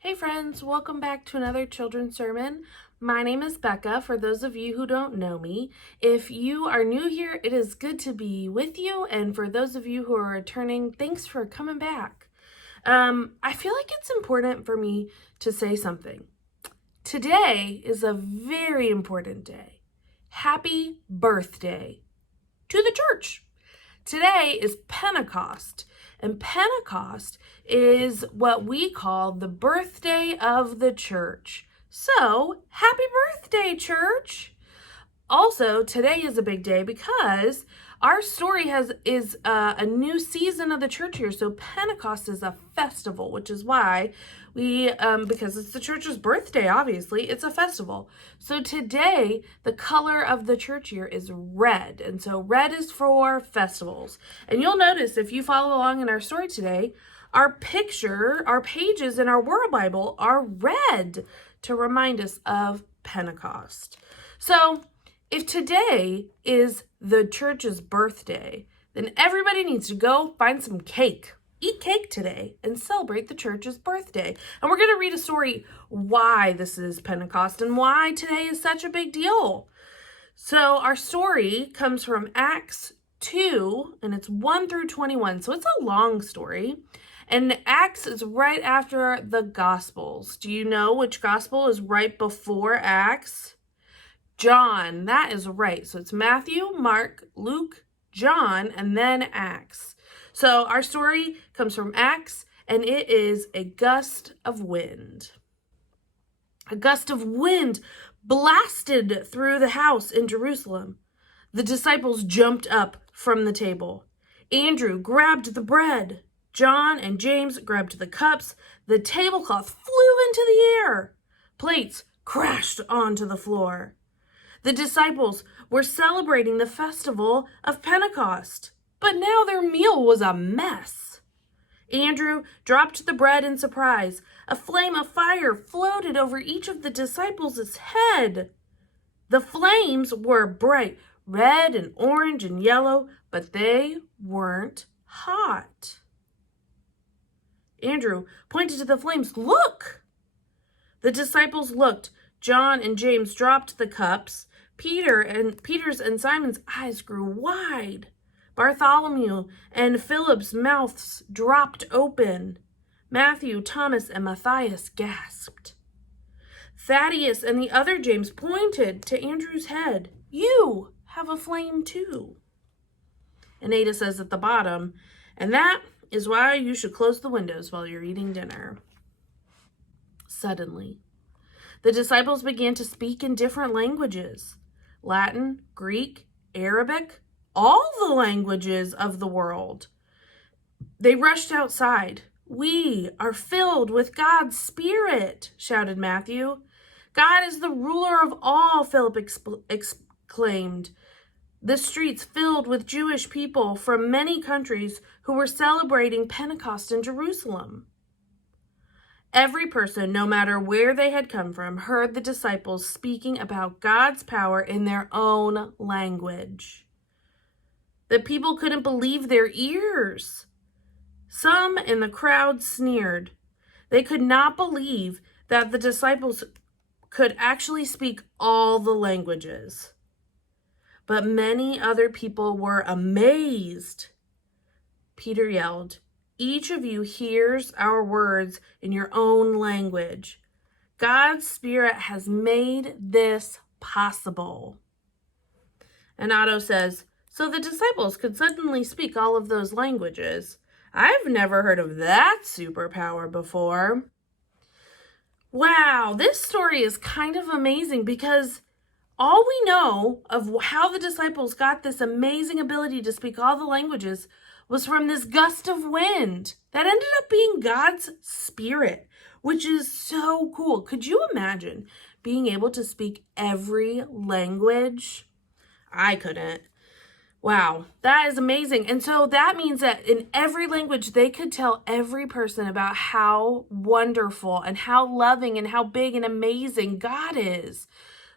Hey friends, welcome back to another children's sermon. My name is Becca, for those of you who don't know me. If you are new here, it is good to be with you, and for those of you who are returning, thanks for coming back. I feel like it's important for me to say something. Today is a very important day. Happy birthday to the church. Today is Pentecost, and Pentecost is what we call the birthday of the church. So, happy birthday, church! Also, today is a big day because our story is a new season of the church here. So Pentecost is a festival, which is why because it's the church's birthday, obviously, it's a festival. So today, the color of the church year is red. And so red is for festivals. And you'll notice if you follow along in our story today, our pages in our World Bible are red to remind us of Pentecost. So if today is the church's birthday, then everybody needs to go find some cake. Eat cake today and celebrate the church's birthday. And we're going to read a story why this is Pentecost and why today is such a big deal. So our story comes from Acts 2, and it's 1 through 21. So it's a long story. And Acts is right after the Gospels. Do you know which Gospel is right before Acts? John, that is right. So it's Matthew, Mark, Luke, John, and then Acts. So our story comes from Acts, and it is a gust of wind. A gust of wind blasted through the house in Jerusalem. The disciples jumped up from the table. Andrew grabbed the bread. John and James grabbed the cups. The tablecloth flew into the air. Plates crashed onto the floor. The disciples were celebrating the festival of Pentecost, but now their meal was a mess. Andrew dropped the bread in surprise. A flame of fire floated over each of the disciples' head. The flames were bright red and orange and yellow, but they weren't hot. Andrew pointed to the flames. Look! The disciples looked. John and James dropped the cups. Peter's and Simon's eyes grew wide. Bartholomew and Philip's mouths dropped open. Matthew, Thomas, and Matthias gasped. Thaddeus and the other James pointed to Andrew's head. You have a flame too. And Ada says at the bottom, and that is why you should close the windows while you're eating dinner. Suddenly, the disciples began to speak in different languages. Latin, Greek, Arabic, all the languages of the world. They rushed outside. We are filled with God's Spirit, shouted Matthew. God is the ruler of all, Philip exclaimed. The streets filled with Jewish people from many countries who were celebrating Pentecost in Jerusalem. Every person, no matter where they had come from, heard the disciples speaking about God's power in their own language. The people couldn't believe their ears. Some in the crowd sneered. They could not believe that the disciples could actually speak all the languages. But many other people were amazed. Peter yelled, each of you hears our words in your own language. God's Spirit has made this possible. And Otto says, so the disciples could suddenly speak all of those languages. I've never heard of that superpower before. Wow, this story is kind of amazing because all we know of how the disciples got this amazing ability to speak all the languages was from this gust of wind that ended up being God's Spirit, which is so cool. Could you imagine being able to speak every language? I couldn't. Wow, that is amazing. And so that means that in every language, they could tell every person about how wonderful and how loving and how big and amazing God is,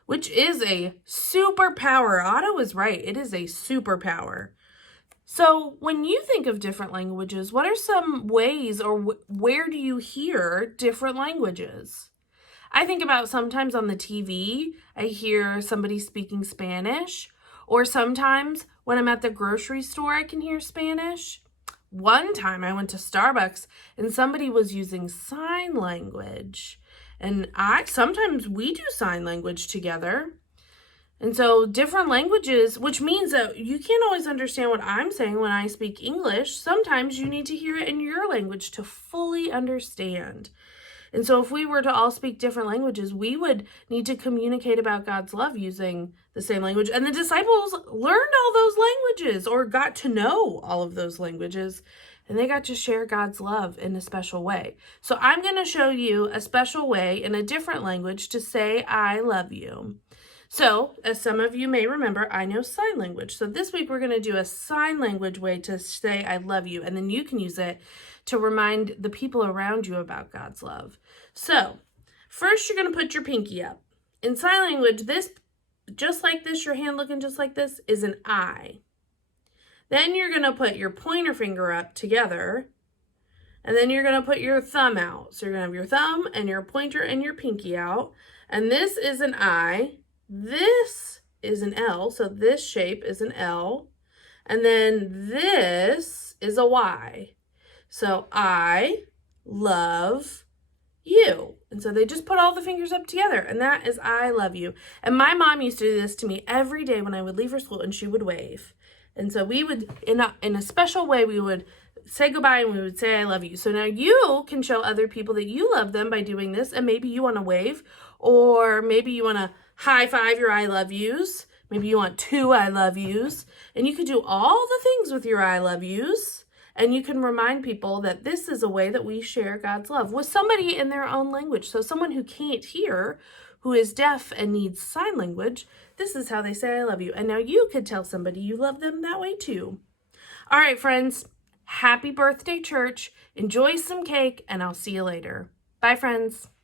which is a superpower. Otto is right. It is a superpower. So when you think of different languages, what are some ways or where do you hear different languages? I think about sometimes on the TV, I hear somebody speaking Spanish, or sometimes when I'm at the grocery store, I can hear Spanish. One time I went to Starbucks and somebody was using sign language. And sometimes we do sign language together. And so different languages, which means that you can't always understand what I'm saying when I speak English. Sometimes you need to hear it in your language to fully understand. And so if we were to all speak different languages, we would need to communicate about God's love using the same language. And the disciples learned all those languages or got to know all of those languages. And they got to share God's love in a special way. So I'm going to show you a special way in a different language to say I love you. So, as some of you may remember, I know sign language. So this week we're going to do a sign language way to say I love you, and then you can use it to remind the people around you about God's love. So, first you're going to put your pinky up. In sign language, this, just like this, your hand looking just like this, is an I. Then you're going to put your pointer finger up together, and then you're going to put your thumb out. So you're going to have your thumb and your pointer and your pinky out, and this is an I. This is an L, so this shape is an L, and then this is a Y. So I love you. And so they just put all the fingers up together, and that is I love you. And my mom used to do this to me every day when I would leave for school, and she would wave. And so we would, in a special way, we would say goodbye and we would say I love you. So now you can show other people that you love them by doing this, and maybe you want to wave, or maybe you want to high five your I love yous. Maybe you want 2 I love yous. And you can do all the things with your I love yous. And you can remind people that this is a way that we share God's love with somebody in their own language. So someone who can't hear, who is deaf and needs sign language, this is how they say I love you. And now you could tell somebody you love them that way too. All right, friends. Happy birthday, church. Enjoy some cake, and I'll see you later. Bye, friends.